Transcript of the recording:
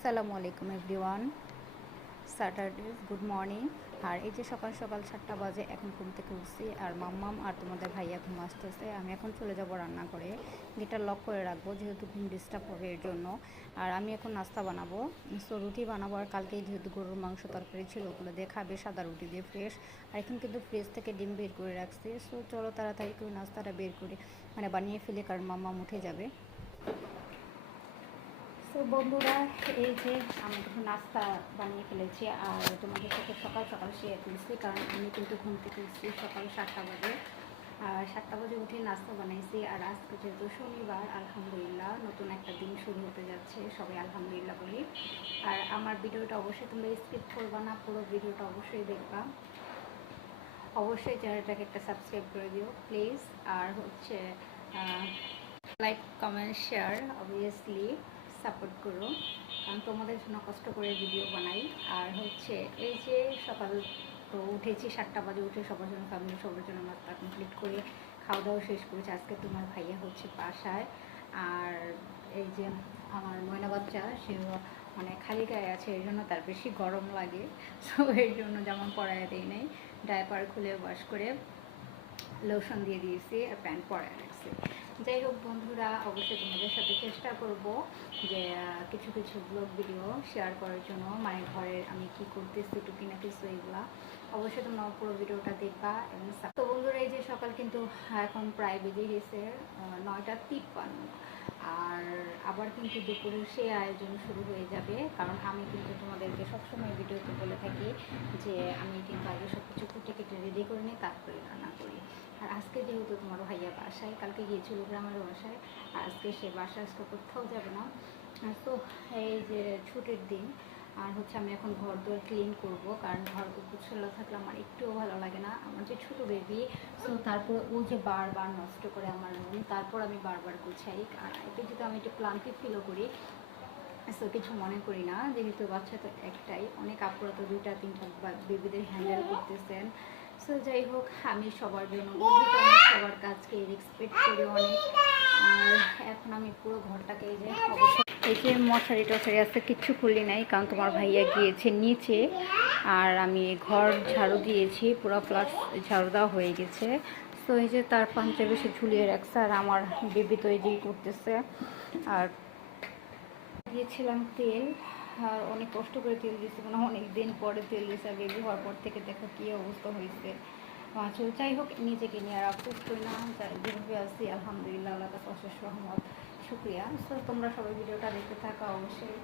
আসসালামু আলাইকুম everyone. Saturday good morning. আর এই যে সকাল সকাল 7টা বাজে, এখন ঘুম থেকে উঠছি আর মাম্মাম আর তোমাদের ভাইয়া ঘুম আসতেছে। আমি এখন চলে যাব রান্না করে, গেটটা লক করে রাখবো যেহেতু ঘুম ডিস্টার্ব হবে এর জন্য। আর আমি এখন নাস্তা বানাবো, সো রুটি বানাবো। আর কালকেই যেহেতু গরুর মাংস তরকারি ছিল, ওগুলো দিয়ে খাবে সাদা রুটি দিয়ে ফ্রেশ। আর এখন কিন্তু ফ্রিজ থেকে ডিম বের করে রাখছি, সো চলো তাড়াতাড়ি করে নাস্তাটা বের করি, মানে বানিয়ে ফেলি, কারণ মাম্মাম উঠে যাবে। তো বন্ধুরা, এই যে আমি কিন্তু নাস্তা বানিয়ে ফেলেছি আর তোমাদের সাথে সকাল সকাল শেয়ার করেছি, কারণ আমি কিন্তু ঘুম থেকে উঠছি সকাল 7টা বাজে। আর 7টা বাজে উঠে নাস্তা বানাইছি। আর আজকে যেহেতু শনিবার, আলহামদুলিল্লাহ নতুন একটা দিন শুরু হতে যাচ্ছে, সবাই আলহামদুলিল্লাহ বলি। আর আমার ভিডিওটা অবশ্যই তোমরা স্কিপ করবা না, পুরো ভিডিওটা অবশ্যই দেখবা। অবশ্যই চ্যানেলটাকে একটা সাবস্ক্রাইব করে দিও প্লিজ। আর হচ্ছে like comment share obviously support করো, কারণ তোমাদের জন্য কষ্ট করে ভিডিও বানাই। আর হচ্ছে এই যে সকাল তো উঠেছি 7টা বাজে, উঠে সবার জন্য ফ্যামিলি সবার জন্য নাস্তা কমপ্লিট করে খাওয়া দাওয়া শেষ করেছি। আজকে তোমার ভাইয়া হচ্ছে বাসায়। আর এই যে আমার ময়না বাচ্চা, সেও মানে খালি গায়ে আছে, এই জন্য তার বেশি গরম লাগে, সো এর জন্য যেমন পরায় দিই নেই, ডায়পার খুলে ওয়াশ করে লোশন দিয়ে দিয়েছি আর প্যান্ট পরায় রাখছি। যাই হোক বন্ধুরা, অবশ্যই তোমাদের সাথে চেষ্টা করব যে কিছু কিছু ব্লগ ভিডিও শেয়ার করার জন্য, মানে ঘরের আমি কি করতেছি টুকিনা কিছু, এগুলা অবশ্যই তোমরা পুরো ভিডিওটা দেখবা। এবং তো বন্ধুরা, এই যে সকাল কিন্তু এখন প্রায় বেজে গেছে 9টা 53। আর আবার কিন্তু দুপুরের সেই আয়োজন শুরু হয়ে যাবে, কারণ আমি কিন্তু তোমাদেরকে সবসময় ভিডিওতে বলে থাকি যে আমি কিন্তু আগে সব কিছু কুটে কেটে রেডি করে নিই, তারপরে রান্না করি। আর আজকে যেহেতু তোমার ভাইয়া বাসায়, কালকে গিয়েছিল গ্রামের বাসায়, আর আজকে সে বাসায়, আজকে কোথাও যাবে না। তো এই যে ছুটির দিন, আর হচ্ছে আমি এখন ঘর দোর ক্লিন করব, কারণ ঘর গুছানো থাকলে আমার একটুও ভালো লাগে না। আমার যে ছোটো বেবি, সো তারপর ও যে বারবার নষ্ট করে আমার রুম, তারপর আমি বারবার গুছাই। আর এতে যদি আমি একটু ক্লান্তি ফিলও করি, সো কিছু মনে করি না, যেহেতু বাচ্চা তো একটাই, অনেক আপুরা তো 2টা 3টা বেবিদের হ্যান্ডেল করতেছেন। সো যাই হোক, আমি সবার জন্য সবার কাজকে রেসপেক্ট করি অনেক। আর এখন আমি পুরো ঘরটাকে এই যে এই যে মশারি টশারি আছে কিচ্ছু খুললি নাই, কারণ তোমার ভাইয়া গিয়েছে নিচে। আর আমি ঘর ঝাড়ু দিয়েছি, পুরো ফ্ল্যাট ঝাড়ু দেওয়া হয়ে গেছে। তো এই যে তার পাঞ্জাবি সে ঝুলিয়ে রাখছে, আর আমার বেবি তো এই যে করতেছে। আর দিয়েছিলাম তেল, আর অনেক কষ্ট করে তেল দিয়েছি, মানে অনেক দিন পরে তেল দিয়েছে। আর বেবি হওয়ার পর থেকে দেখো কী অবস্থা হয়েছে। আচ্ছা যাই হোক, নিজেকে নিয়ে আর আফসোস করি না, যেভাবে আছি আলহামদুলিল্লাহ, আল্লাহ তাআলার অশেষ রহমত, শুকরিয়া। সো তোমরা সবাই ভিডিওটা দেখতে থাকা অবশ্যই।